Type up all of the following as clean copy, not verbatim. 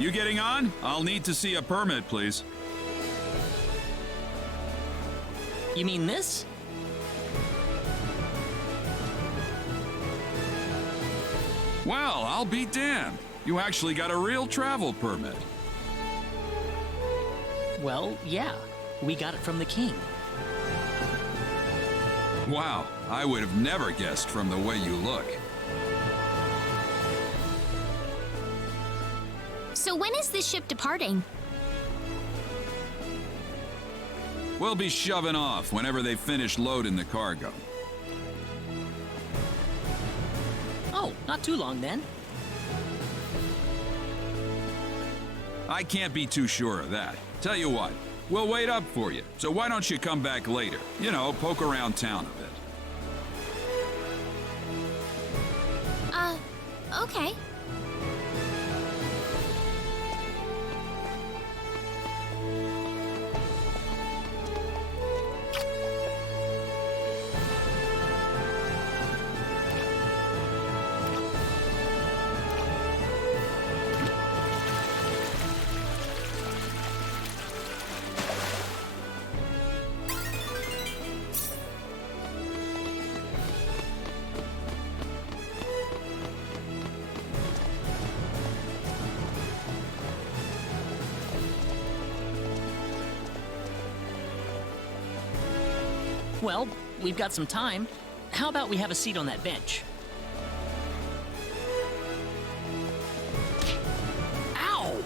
You getting on? I'll need to see a permit, please. You mean this? Well, I'll be damned. You actually got a real travel permit. Well, yeah. We got it from the king. Wow, I would have never guessed from the way you look. So when is this ship departing? We'll be shoving off whenever they finish loading the cargo. Oh, not too long then. I can't be too sure of that. Tell you what, we'll wait up for you. So why don't you come back later? You know, poke around town a bit. Okay. Well, we've got some time. How about we have a seat on that bench? Ow!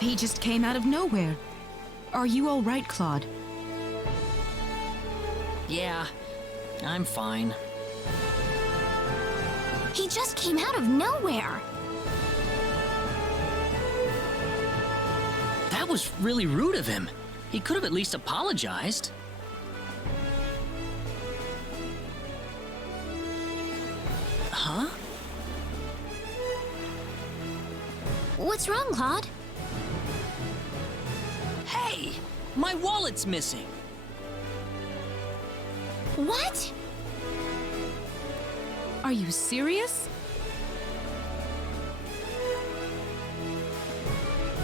He just came out of nowhere. Are you all right, Claude? Yeah, I'm fine. He just came out of nowhere. That was really rude of him. He could have at least apologized. Huh? What's wrong, Claude? Hey! My wallet's missing! What? Are you serious?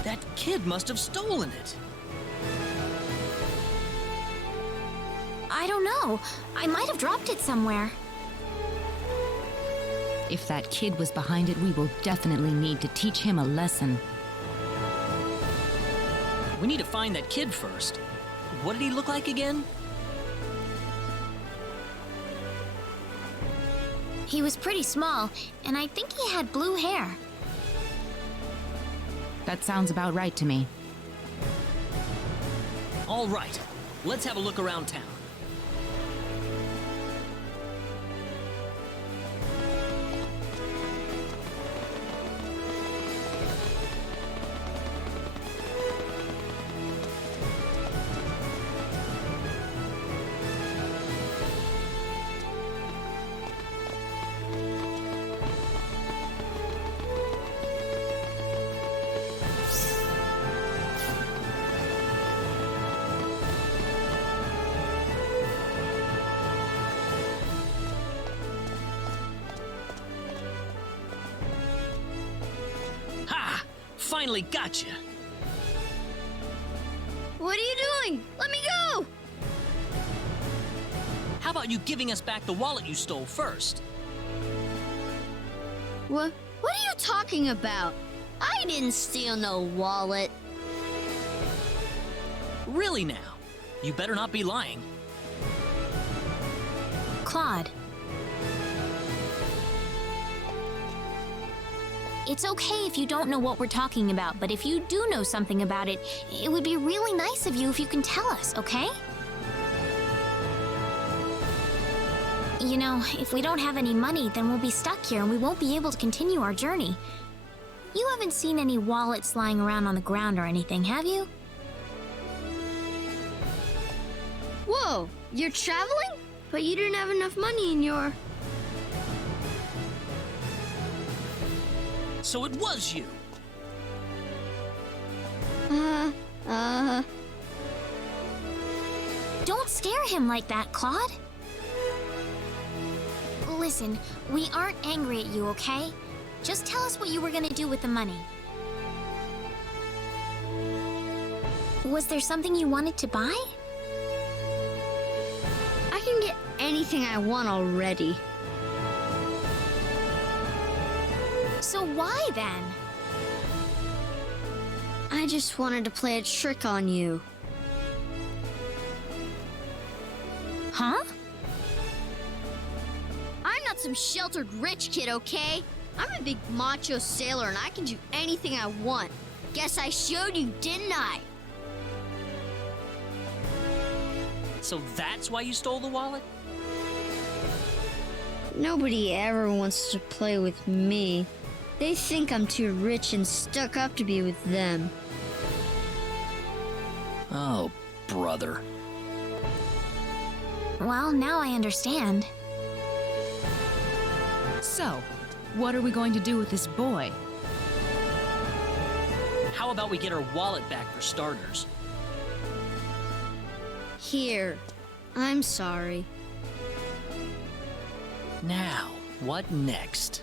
That kid must have stolen it. I don't know. I might have dropped it somewhere. If that kid was behind it, we will definitely need to teach him a lesson. We need to find that kid first. What did he look like again? He was pretty small, and I think he had blue hair. That sounds about right to me. All right, let's have a look around town. Finally got you. What are you doing? Let me go! How about you giving us back the wallet you stole first? What are you talking about? I didn't steal no wallet. Really now? You better not be lying. Claude. It's okay if you don't know what we're talking about, but if you do know something about it, it would be really nice of you if you can tell us, okay? You know, if we don't have any money, then we'll be stuck here and we won't be able to continue our journey. You haven't seen any wallets lying around on the ground or anything, have you? Whoa, you're traveling? But you didn't have enough money in your... So it was you. Don't scare him like that, Claude. Listen, we aren't angry at you, okay? Just tell us what you were gonna do with the money. Was there something you wanted to buy? I can get anything I want already. So why then? I just wanted to play a trick on you. Huh? I'm not some sheltered rich kid, okay? I'm a big macho sailor and I can do anything I want. Guess I showed you, didn't I? So that's why you stole the wallet? Nobody ever wants to play with me. They think I'm too rich and stuck up to be with them. Oh, brother. Well, now I understand. So, what are we going to do with this boy? How about we get our wallet back for starters? Here. I'm sorry. Now, what next?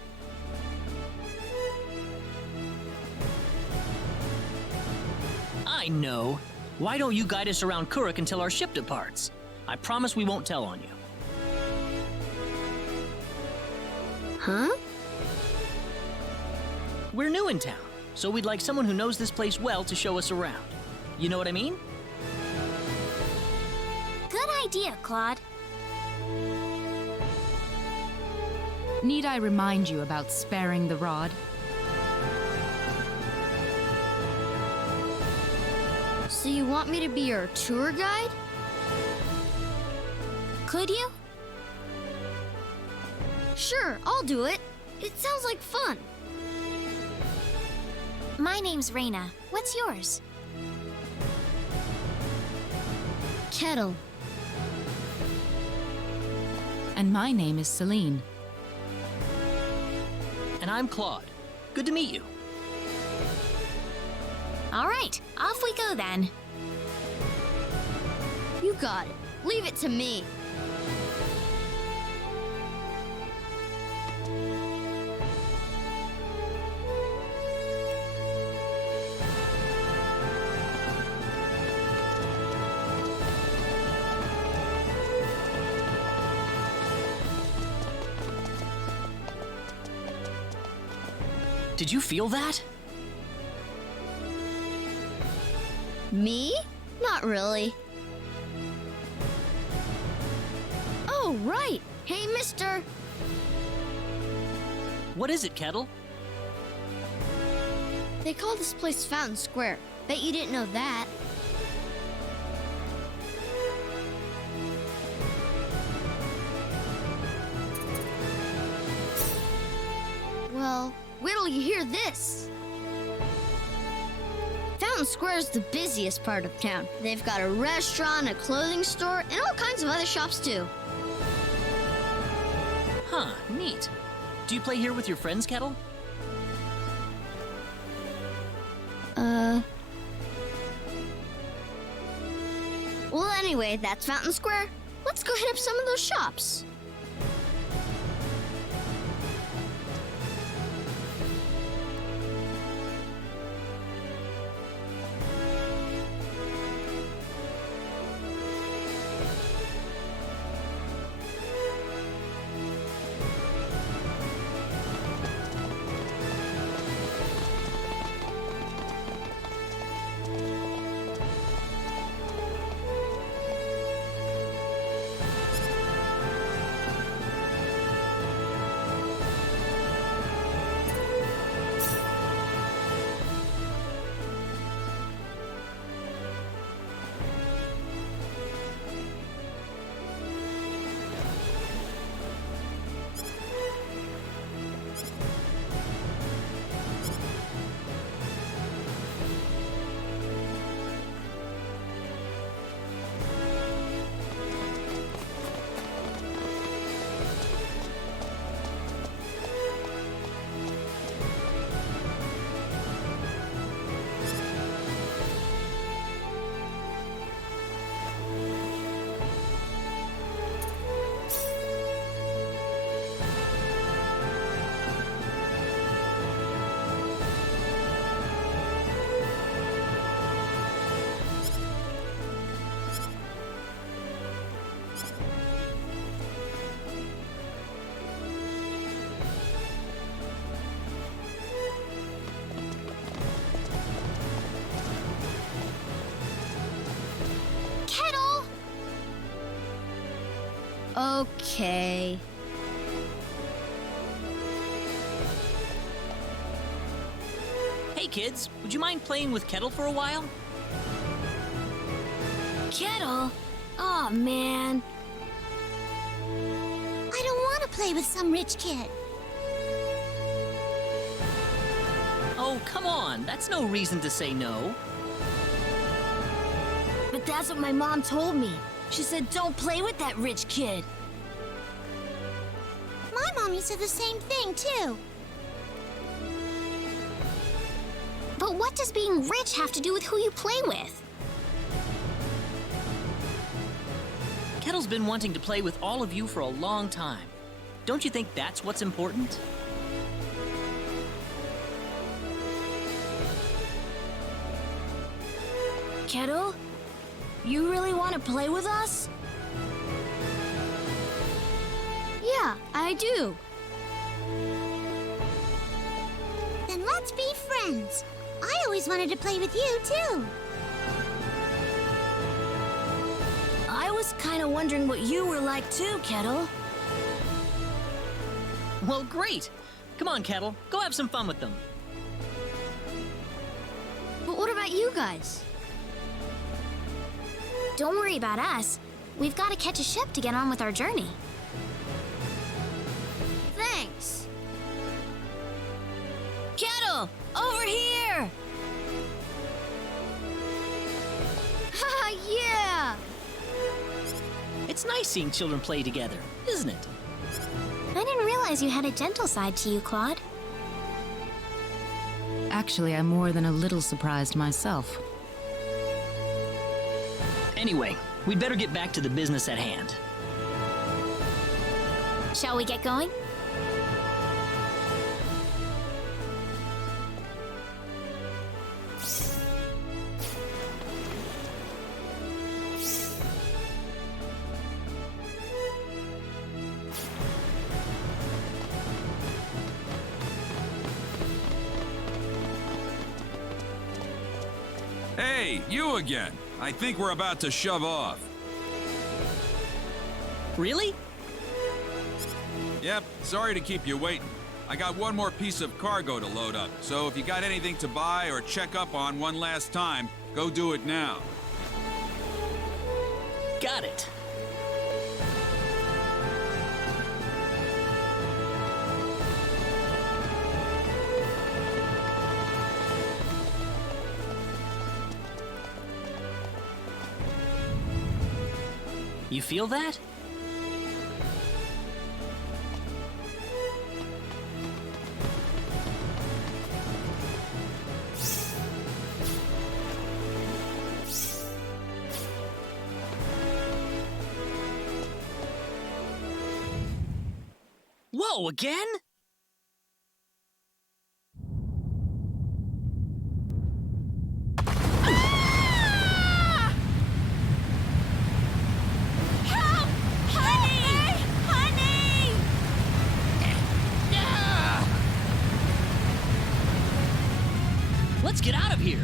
I know. Why don't you guide us around Kuruk until our ship departs? I promise we won't tell on you. Huh? We're new in town, so we'd like someone who knows this place well to show us around. You know what I mean? Good idea, Claude. Need I remind you about sparing the rod? So you want me to be your tour guide? Could you? Sure, I'll do it. It sounds like fun. My name's Reina. What's yours? Kettle. And my name is Celine. And I'm Claude. Good to meet you. All right, off we go then. You got it. Leave it to me. Did you feel that? Me? Not really. Oh, right. Hey, mister. What is it, Kettle? They call this place Fountain Square. Bet you didn't know that. Well, wait till you hear this. Fountain Square is the busiest part of town. They've got a restaurant, a clothing store, and all kinds of other shops too. Huh, neat. Do you play here with your friends, Kettle? Well, anyway, that's Fountain Square. Let's go hit up some of those shops. Okay. Hey kids, would you mind playing with Kettle for a while? Kettle? Oh man. I don't want to play with some rich kid. Oh, come on, that's no reason to say no. But that's what my mom told me. She said, don't play with that rich kid. My mommy said the same thing, too. But what does being rich have to do with who you play with? Kettle's been wanting to play with all of you for a long time. Don't you think that's what's important? Kettle, you really want to play with us? Yeah, I do. Then let's be friends. I always wanted to play with you, too. I was kind of wondering what you were like, too, Kettle. Well, great. Come on, Kettle, go have some fun with them. But what about you guys? Don't worry about us. We've got to catch a ship to get on with our journey. Thanks. Kettle, over here! Haha, yeah! It's nice seeing children play together, isn't it? I didn't realize you had a gentle side to you, Claude. Actually, I'm more than a little surprised myself. Anyway, we'd better get back to the business at hand. Shall we get going? Hey, you again. I think we're about to shove off. Really? Yep, sorry to keep you waiting. I got one more piece of cargo to load up, so if you got anything to buy or check up on one last time, go do it now. Got it. You feel that? Whoa, again? Let's get out of here.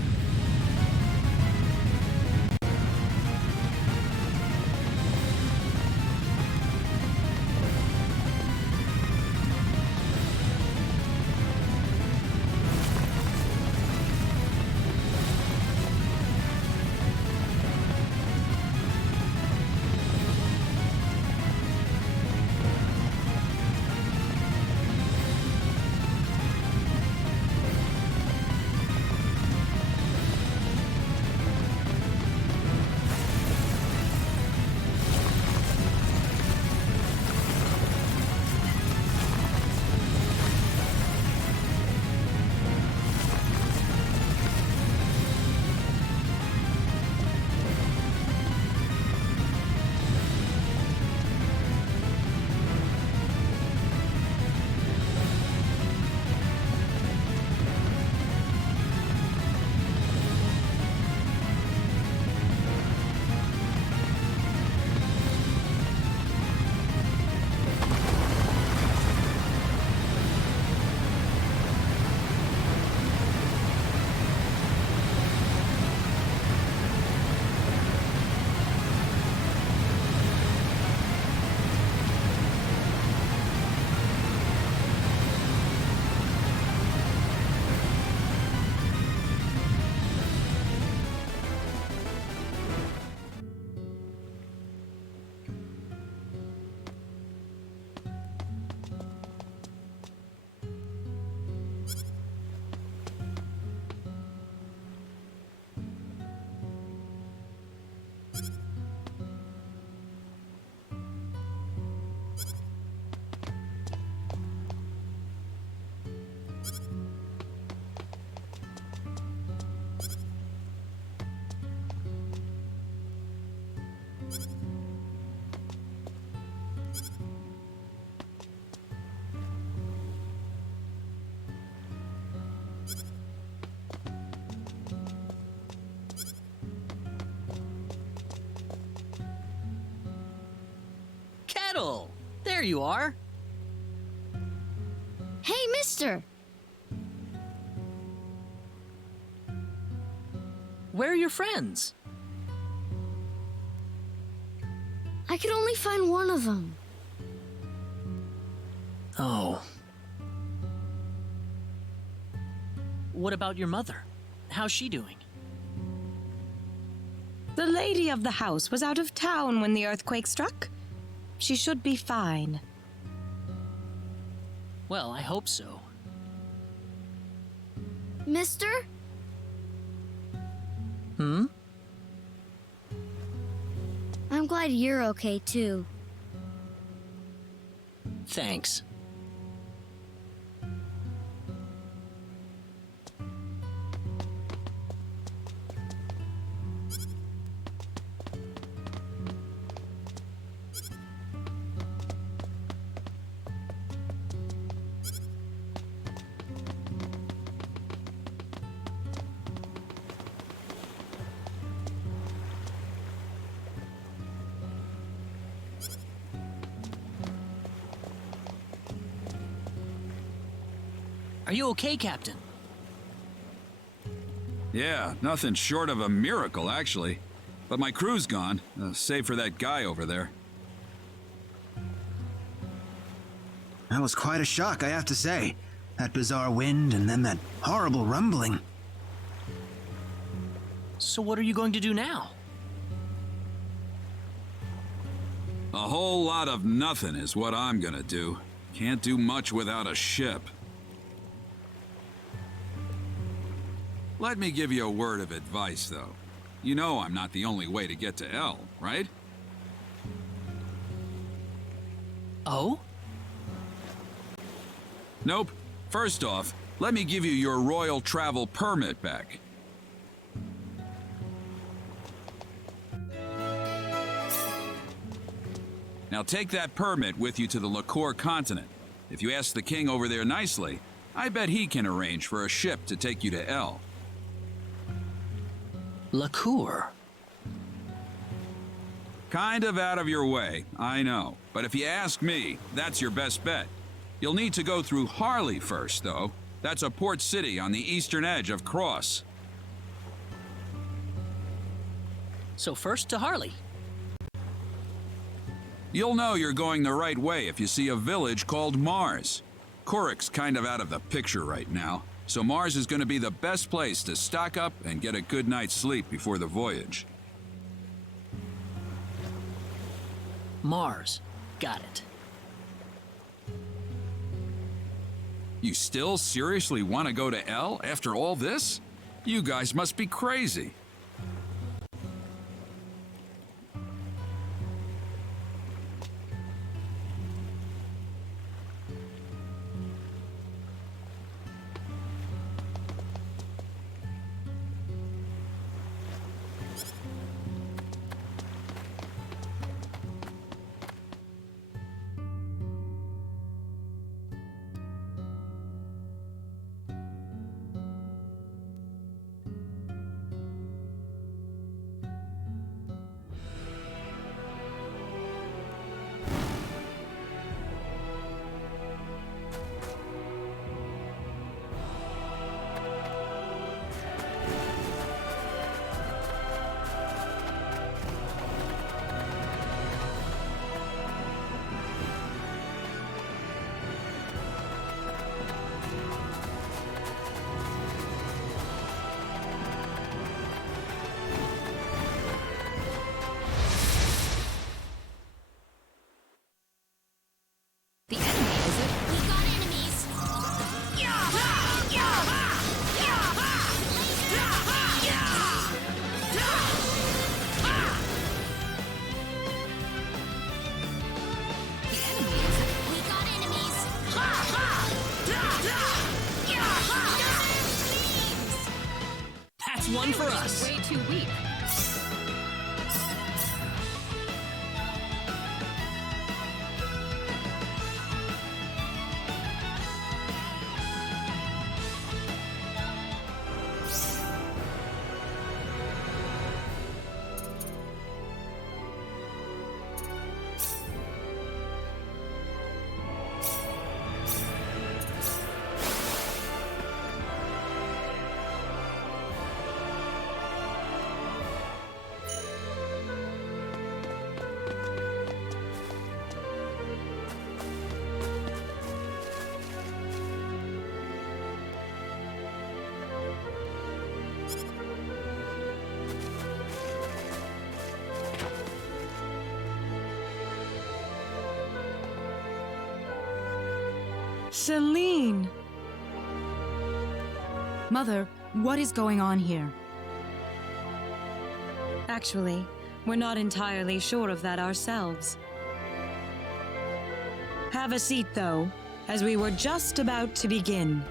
Turtle! There you are. Hey, mister! Where are your friends? I could only find one of them. Oh. What about your mother? How's she doing? The lady of the house was out of town when the earthquake struck. She should be fine. Well, I hope so. Mister? Hmm? I'm glad you're okay, too. Thanks. Are you okay, Captain? Yeah, nothing short of a miracle, actually. But my crew's gone, save for that guy over there. That was quite a shock, I have to say. That bizarre wind and then that horrible rumbling. So what are you going to do now? A whole lot of nothing is what I'm gonna do. Can't do much without a ship. Let me give you a word of advice, though. You know I'm not the only way to get to El, right? Oh? Nope. First off, let me give you your royal travel permit back. Now take that permit with you to the Lacour continent. If you ask the king over there nicely, I bet he can arrange for a ship to take you to El. Lacour. Kind of out of your way, I know. But if you ask me, that's your best bet. You'll need to go through Harley first, though. That's a port city on the eastern edge of Cross. So first to Harley. You'll know you're going the right way if you see a village called Mars. Kuruk's kind of out of the picture right now, so Mars is going to be the best place to stock up and get a good night's sleep before the voyage. Mars. Got it. You still seriously want to go to El after all this? You guys must be crazy. The enemy is it? We got enemies. We got enemies. That's one for us. Way too weak. Celine! Mother, what is going on here? Actually, we're not entirely sure of that ourselves. Have a seat, though, as we were just about to begin.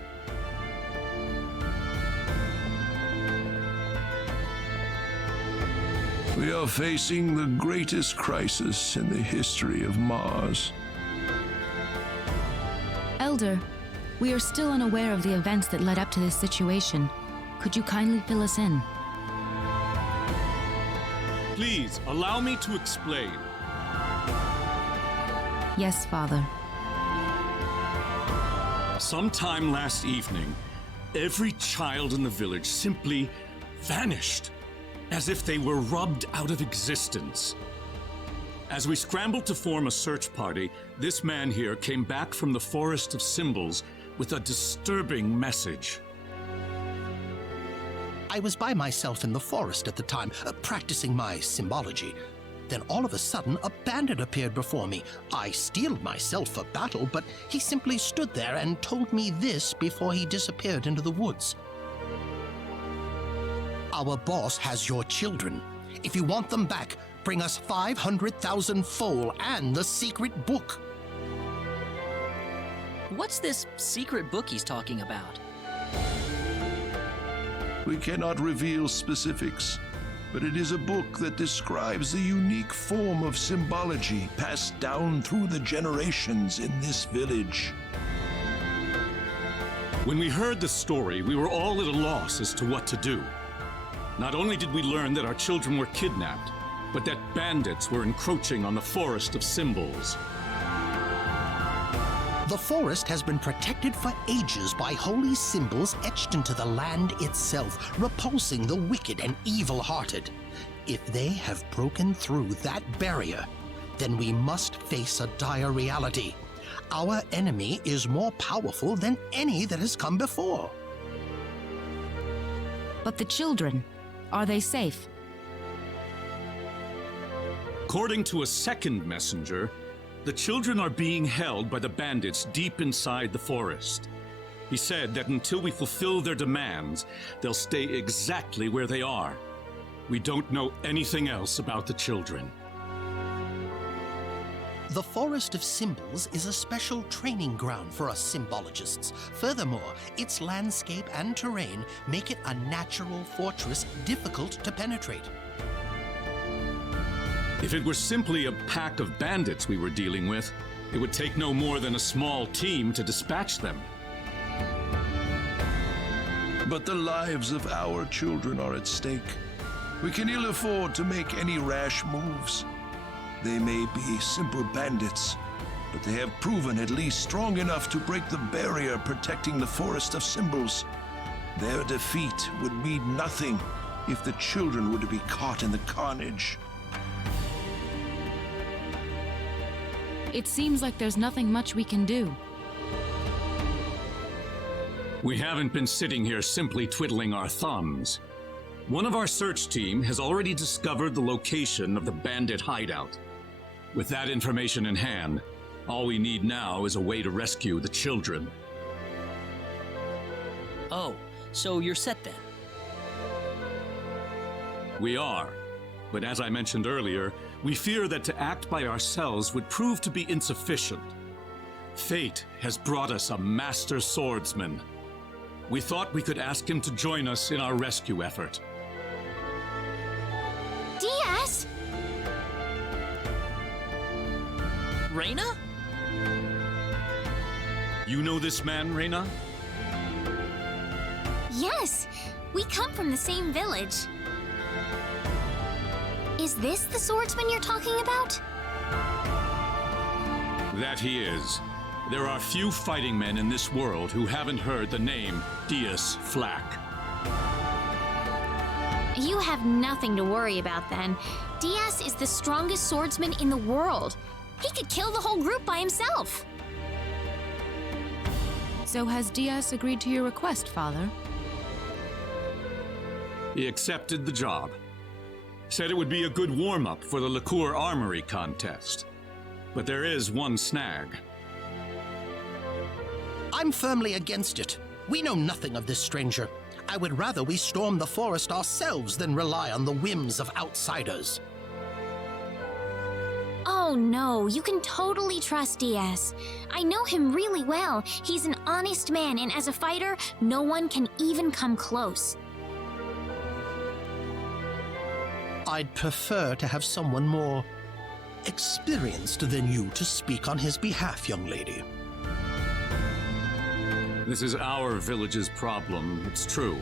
We are facing the greatest crisis in the history of Mars. Elder, we are still unaware of the events that led up to this situation. Could you kindly fill us in? Please, allow me to explain. Yes, Father. Sometime last evening, every child in the village simply vanished, as if they were rubbed out of existence. As we scrambled to form a search party, this man here came back from the Forest of Symbols with a disturbing message. I was by myself in the forest at the time, practicing my symbology. Then all of a sudden, a bandit appeared before me. I steeled myself for battle, but he simply stood there and told me this before he disappeared into the woods. Our boss has your children. If you want them back, bring us 500,000 foal and the secret book. What's this secret book he's talking about? We cannot reveal specifics, but it is a book that describes the unique form of symbology passed down through the generations in this village. When we heard the story, we were all at a loss as to what to do. Not only did we learn that our children were kidnapped, but that bandits were encroaching on the Forest of Symbols. The forest has been protected for ages by holy symbols etched into the land itself, repulsing the wicked and evil-hearted. If they have broken through that barrier, then we must face a dire reality. Our enemy is more powerful than any that has come before. But the children, are they safe? According to a second messenger, the children are being held by the bandits deep inside the forest. He said that until we fulfill their demands, they'll stay exactly where they are. We don't know anything else about the children. The Forest of Symbols is a special training ground for us symbologists. Furthermore, its landscape and terrain make it a natural fortress difficult to penetrate. If it were simply a pack of bandits we were dealing with, it would take no more than a small team to dispatch them. But the lives of our children are at stake. We can ill afford to make any rash moves. They may be simple bandits, but they have proven at least strong enough to break the barrier protecting the Forest of Symbols. Their defeat would mean nothing if the children were to be caught in the carnage. It seems like there's nothing much we can do. We haven't been sitting here simply twiddling our thumbs. One of our search team has already discovered the location of the bandit hideout. With that information in hand, all we need now is a way to rescue the children. Oh, so you're set then? We are. But as I mentioned earlier, we fear that to act by ourselves would prove to be insufficient. Fate has brought us a master swordsman. We thought we could ask him to join us in our rescue effort. Diaz! Reyna? You know this man, Reyna? Yes, we come from the same village. Is this the swordsman you're talking about? That he is. There are few fighting men in this world who haven't heard the name Diaz Flack. You have nothing to worry about then. Diaz is the strongest swordsman in the world. He could kill the whole group by himself. So has Diaz agreed to your request, Father? He accepted the job. Said it would be a good warm-up for the Liqueur Armory contest. But there is one snag. I'm firmly against it. We know nothing of this stranger. I would rather we storm the forest ourselves than rely on the whims of outsiders. Oh no, you can totally trust Diaz. I know him really well. He's an honest man, and as a fighter, no one can even come close. I'd prefer to have someone more experienced than you to speak on his behalf, young lady. This is our village's problem, it's true.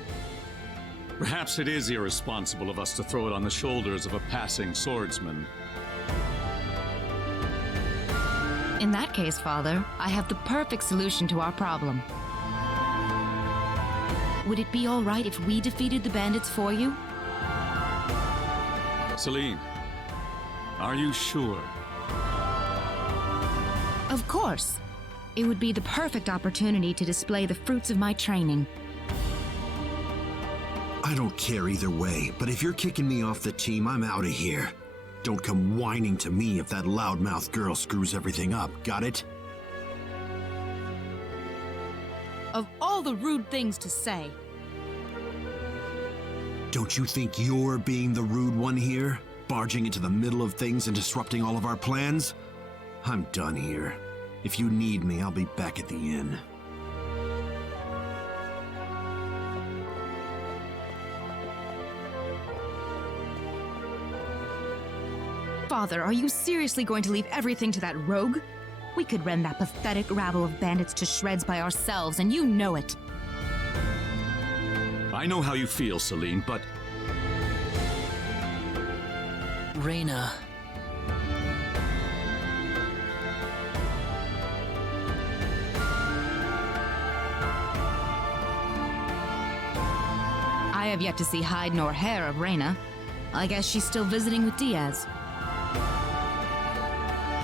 Perhaps it is irresponsible of us to throw it on the shoulders of a passing swordsman. In that case, Father, I have the perfect solution to our problem. Would it be all right if we defeated the bandits for you? Celine, are you sure? Of course. It would be the perfect opportunity to display the fruits of my training. I don't care either way, but if you're kicking me off the team, I'm out of here. Don't come whining to me if that loudmouth girl screws everything up, got it? Of all the rude things to say. Don't you think you're being the rude one here? Barging into the middle of things and disrupting all of our plans? I'm done here. If you need me, I'll be back at the inn. Father, are you seriously going to leave everything to that rogue? We could rend that pathetic rabble of bandits to shreds by ourselves, and you know it. I know how you feel, Celine, but... Reyna. I have yet to see hide nor hair of Reyna. I guess she's still visiting with Diaz.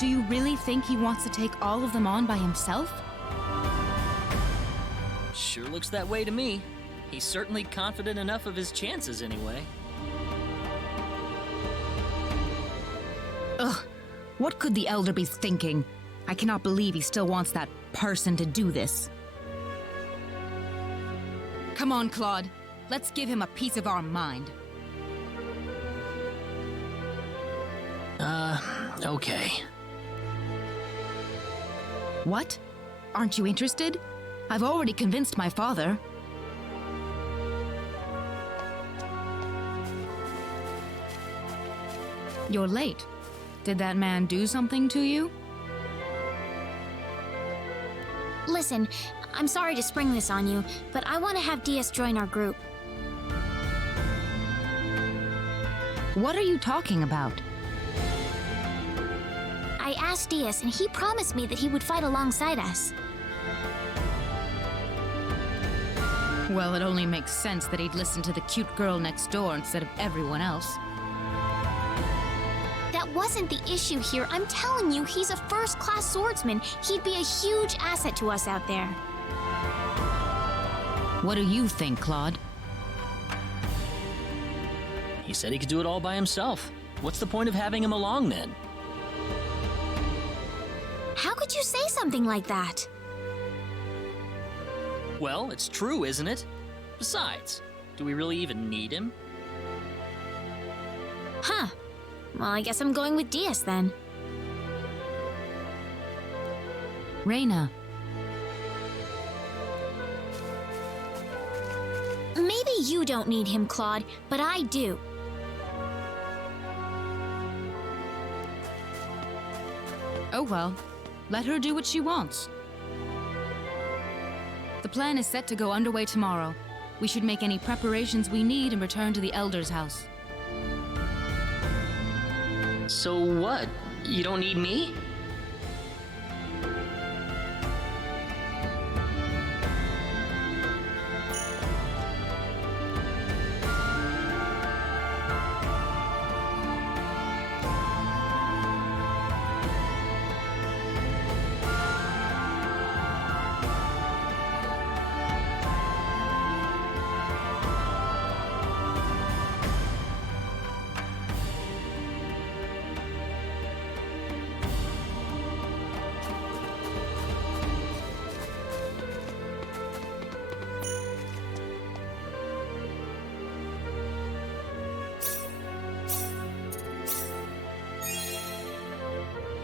Do you really think he wants to take all of them on by himself? Sure looks that way to me. He's certainly confident enough of his chances anyway. Ugh, what could the Elder be thinking? I cannot believe he still wants that person to do this. Come on, Claude. Let's give him a piece of our mind. Okay. What? Aren't you interested? I've already convinced my father. You're late. Did that man do something to you? Listen, I'm sorry to spring this on you, but I want to have Diaz join our group. What are you talking about? I asked Diaz, and he promised me that he would fight alongside us. Well, it only makes sense that he'd listen to the cute girl next door instead of everyone else. That wasn't the issue here. I'm telling you, he's a first-class swordsman. He'd be a huge asset to us out there. What do you think, Claude? He said he could do it all by himself. What's the point of having him along then? How could you say something like that? Well, it's true, isn't it? Besides, do we really even need him? Huh. Well, I guess I'm going with Diaz then. Reyna. Maybe you don't need him, Claude, but I do. Oh well, let her do what she wants. The plan is set to go underway tomorrow. We should make any preparations we need and return to the Elder's house. So what? You don't need me?